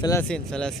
30